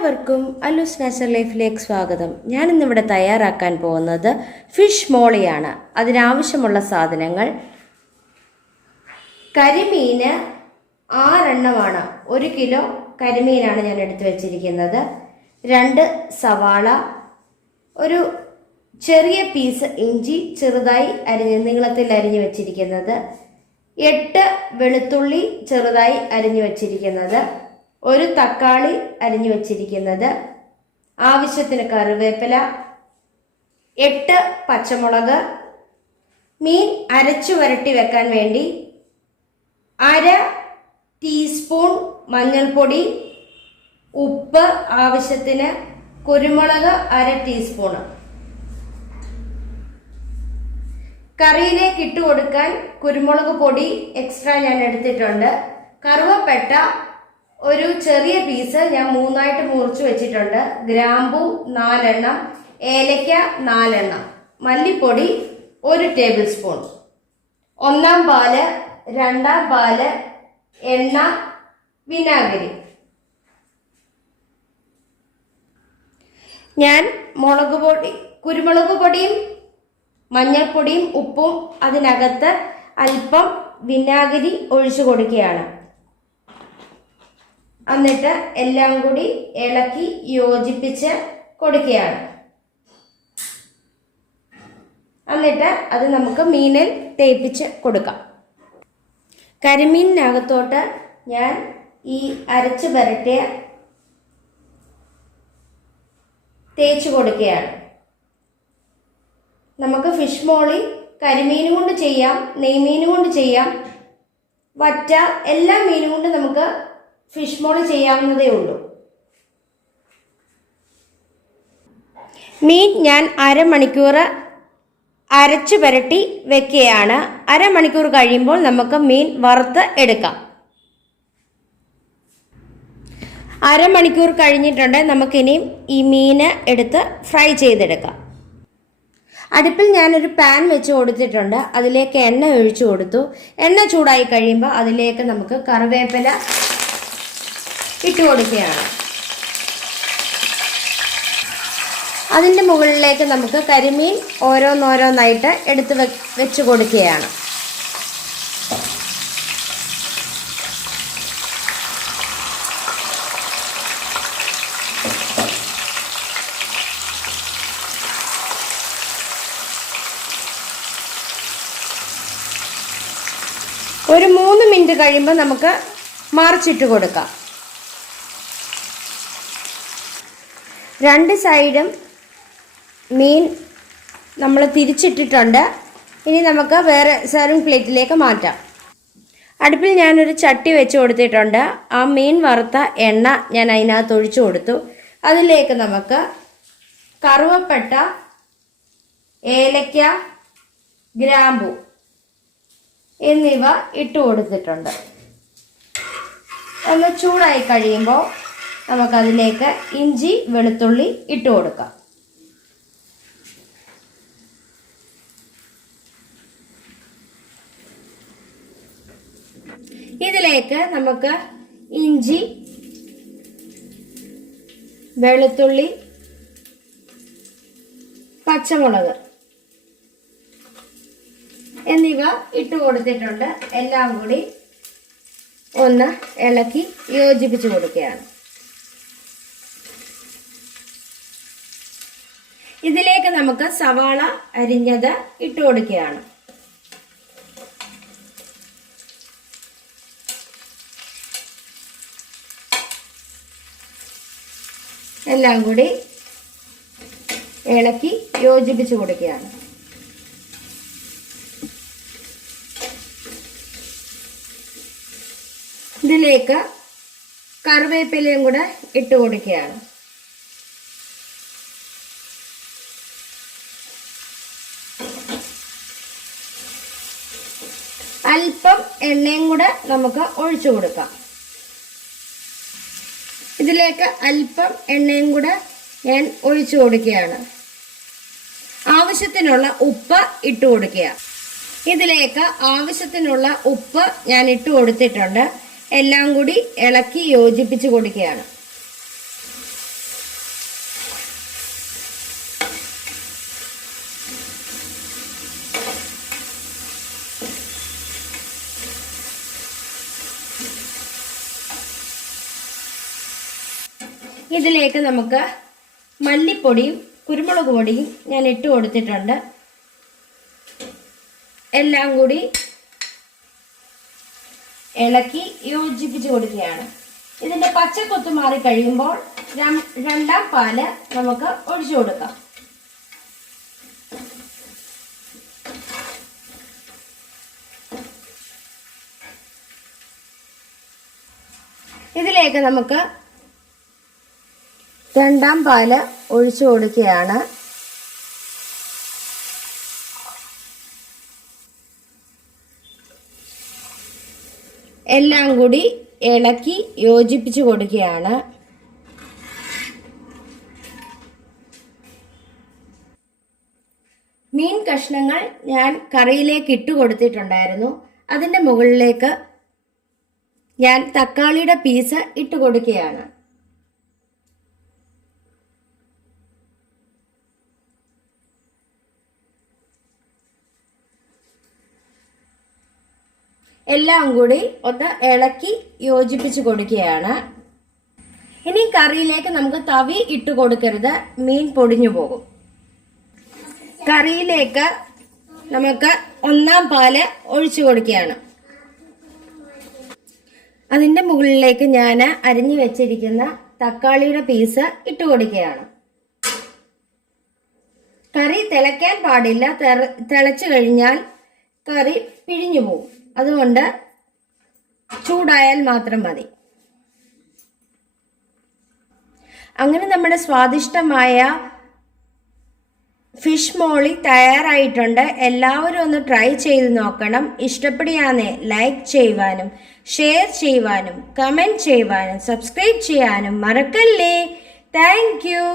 എല്ലാവർക്കും അല്ലൂസ് നാച്ചുറൽ ലൈഫിലേക്ക് സ്വാഗതം. ഞാനിന്നിവിടെ തയ്യാറാക്കാൻ പോകുന്നത് ഫിഷ് മോളിയാണ്. അതിനാവശ്യമുള്ള സാധനങ്ങൾ: കരിമീന് 6 എണ്ണമാണ്. 1 കിലോ കരിമീനാണ് ഞാൻ എടുത്തു വെച്ചിരിക്കുന്നത്. 2 സവാള, ഒരു ചെറിയ പീസ് ഇഞ്ചി ചെറുതായി നീളത്തിൽ അരിഞ്ഞു വെച്ചിരിക്കുന്നത്, 8 വെളുത്തുള്ളി ചെറുതായി അരിഞ്ഞു വെച്ചിരിക്കുന്നത്, 1 തക്കാളി അരിഞ്ഞു വെച്ചിരിക്കുന്നത്, ആവശ്യത്തിന് കറിവേപ്പില, 8 പച്ചമുളക്, മീൻ അരച്ചു വരട്ടി വെക്കാൻ വേണ്ടി 1/2 ടീസ്പൂൺ മഞ്ഞൾപ്പൊടി, ഉപ്പ് ആവശ്യത്തിന്, കുരുമുളക് 1/2 ടീസ്പൂൺ. കറിയിലേക്ക് ഇട്ട് കൊടുക്കാൻ കുരുമുളക് പൊടി എക്സ്ട്രാ ഞാൻ എടുത്തിട്ടുണ്ട്. കറുവപ്പട്ട ഒരു ചെറിയ പീസ് ഞാൻ 3ആയിട്ട് മുറിച്ചു വെച്ചിട്ടുണ്ട്. ഗ്രാമ്പൂ 4 എണ്ണം, ഏലക്ക 4 എണ്ണം, മല്ലിപ്പൊടി 1 ടേബിൾ സ്പൂൺ, 1-ാം പാല്, 2-ാം പാല്, എണ്ണ, വിനാഗിരി. ഞാൻ കുരുമുളക് പൊടിയും മഞ്ഞൾപ്പൊടിയും ഉപ്പും അതിനകത്ത് അല്പം വിനാഗിരി ഒഴിച്ചു കൊടുക്കുകയാണ്. എന്നിട്ട് എല്ലാം കൂടി ഇളക്കി യോജിപ്പിച്ച് കൊടുക്കുകയാണ്. എന്നിട്ട് അത് നമുക്ക് മീനിൽ തേപ്പിച്ച് കൊടുക്കാം. കരിമീനിനകത്തോട്ട് ഞാൻ ഈ അരച്ച് പുരട്ടിയ തേച്ച് കൊടുക്കുകയാണ്. നമുക്ക് ഫിഷ് മോളി കരിമീൻ കൊണ്ട് ചെയ്യാം, നെയ്മീൻ കൊണ്ട് ചെയ്യാം, വറ്റ, എല്ലാ മീനും കൊണ്ട് നമുക്ക് ഫിഷ് മോളി ചെയ്യാവുന്നതേ ഉള്ളൂ. മീൻ ഞാൻ 1/2 മണിക്കൂർ അരച്ചു പുരട്ടി വെക്കുകയാണ്. 1/2 മണിക്കൂർ കഴിയുമ്പോൾ നമുക്ക് മീൻ വറുത്ത് എടുക്കാം. 1/2 മണിക്കൂർ കഴിഞ്ഞിട്ടുണ്ട്. നമുക്കിനിയും ഈ മീൻ എടുത്ത് ഫ്രൈ ചെയ്തെടുക്കാം. അടുപ്പിൽ ഞാനൊരു പാൻ വെച്ച് കൊടുത്തിട്ടുണ്ട്. അതിലേക്ക് എണ്ണ ഒഴിച്ചു കൊടുത്തു. എണ്ണ ചൂടായി കഴിയുമ്പോൾ അതിലേക്ക് നമുക്ക് കറിവേപ്പില ഇട്ട് കൊടുക്കുകയാണ്. അതിൻ്റെ മുകളിലേക്ക് നമുക്ക് കരിമീൻ ഓരോന്നോരോന്നായിട്ട് എടുത്ത് വെച്ച് കൊടുക്കുകയാണ്. ഒരു 3 മിനിറ്റ് കഴിയുമ്പോൾ നമുക്ക് മറിച്ചിട്ട് കൊടുക്കാം. 2 സൈഡും മീൻ നമ്മൾ തിരിച്ചിട്ടിട്ടുണ്ട്. ഇനി നമുക്ക് വേറെ സെർവിങ് പ്ലേറ്റിലേക്ക് മാറ്റാം. അടുപ്പിൽ ഞാനൊരു ചട്ടി വെച്ച് കൊടുത്തിട്ടുണ്ട്. ആ മീൻ വറുത്ത എണ്ണ ഞാൻ അതിനകത്ത് ഒഴിച്ചു കൊടുത്തു. അതിലേക്ക് നമുക്ക് കറുവപ്പട്ട, ഏലക്ക, ഗ്രാമ്പൂ എന്നിവ ഇട്ട് കൊടുത്തിട്ടുണ്ട്. ഒന്ന് ചൂടായി കഴിയുമ്പോൾ നമുക്കതിലേക്ക് ഇഞ്ചി വെളുത്തുള്ളി ഇട്ട് കൊടുക്കാം. ഇതിലേക്ക് നമുക്ക് ഇഞ്ചി, വെളുത്തുള്ളി, പച്ചമുളക് എന്നിവ ഇട്ട് കൊടുത്തിട്ടുണ്ട്. എല്ലാം കൂടി ഒന്ന് ഇളക്കി യോജിപ്പിച്ച് കൊടുക്കുകയാണ്. ഇതിലേക്ക് നമുക്ക് സവാള അരിഞ്ഞത് ഇട്ട് കൊടുക്കുകയാണ്. എല്ലാം കൂടി ഇളക്കി യോജിപ്പിച്ച് കൊടുക്കുകയാണ്. ഇതിലേക്ക് കറിവേപ്പിലയും കൂടെ ഇട്ട് കൊടുക്കുകയാണ്. അല്പം എണ്ണയും കൂടെ നമുക്ക് ഒഴിച്ചു കൊടുക്കാം. ഇതിലേക്ക് അല്പം എണ്ണയും കൂടെ ഞാൻ ഒഴിച്ചു കൊടുക്കുകയാണ്. ആവശ്യത്തിനുള്ള ഉപ്പ് ഇട്ട് കൊടുക്കുക. ഇതിലേക്ക് ആവശ്യത്തിനുള്ള ഉപ്പ് ഞാൻ ഇട്ട് കൊടുത്തിട്ടുണ്ട്. എല്ലാം കൂടി ഇളക്കി യോജിപ്പിച്ച് കൊടുക്കുകയാണ്. ഇതിലേക്ക് നമുക്ക് മല്ലിപ്പൊടിയും കുരുമുളക് പൊടിയും ഞാൻ ഇട്ട് കൊടുത്തിട്ടുണ്ട്. എല്ലാം കൂടി ഇളക്കി യോജിപ്പിച്ച് കൊടുക്കുകയാണ്. ഇതിന്റെ പച്ചക്കൊത്ത് മാറി കഴിയുമ്പോൾ രണ്ടാം പാല് നമുക്ക് ഒഴിച്ചു കൊടുക്കാം. ഇതിലേക്ക് നമുക്ക് രണ്ടാം പാല് ഒഴിച്ചു കൊടുക്കുകയാണ്. എല്ലാം കൂടി ഇളക്കി യോജിപ്പിച്ച് കൊടുക്കുകയാണ്. മീൻ കഷ്ണങ്ങൾ ഞാൻ കറിയിലേക്ക് ഇട്ട് കൊടുത്തിട്ടുണ്ടായിരുന്നു. അതിൻ്റെ മുകളിലേക്ക് ഞാൻ തക്കാളിയുടെ പീസ് ഇട്ട് കൊടുക്കുകയാണ്. എല്ലാം കൂടി ഒന്ന് ഇളക്കി യോജിപ്പിച്ച് കൊടുക്കുകയാണ്. ഇനി കറിയിലേക്ക് നമുക്ക് തവി ഇട്ട് കൊടുക്കരുത്, മീൻ പൊടിഞ്ഞു പോകും. കറിയിലേക്ക് നമുക്ക് ഒന്നാം പാല് ഒഴിച്ചു കൊടുക്കുകയാണ്. അതിന്റെ മുകളിലേക്ക് ഞാൻ അരിഞ്ഞു വെച്ചിരിക്കുന്ന തക്കാളിയുടെ പീസ് ഇട്ട് കൊടുക്കുകയാണ്. കറി തിളയ്ക്കാൻ പാടില്ല, തിളച്ചു കഴിഞ്ഞാൽ കറി പിഴിഞ്ഞു പോകും. അതുകൊണ്ട് ചൂടായാൽ മാത്രം മതി. അങ്ങനെ നമ്മുടെ സ്വാദിഷ്ടമായ ഫിഷ് മോളി തയ്യാറായിട്ടുണ്ട്. എല്ലാവരും ഒന്ന് ട്രൈ ചെയ്ത് നോക്കണം. ഇഷ്ടപ്പെടുകയാണെ ലൈക്ക് ചെയ്യുവാനും ഷെയർ ചെയ്യുവാനും കമൻറ്റ് ചെയ്യുവാനും സബ്സ്ക്രൈബ് ചെയ്യാനും മറക്കല്ലേ. Thank you.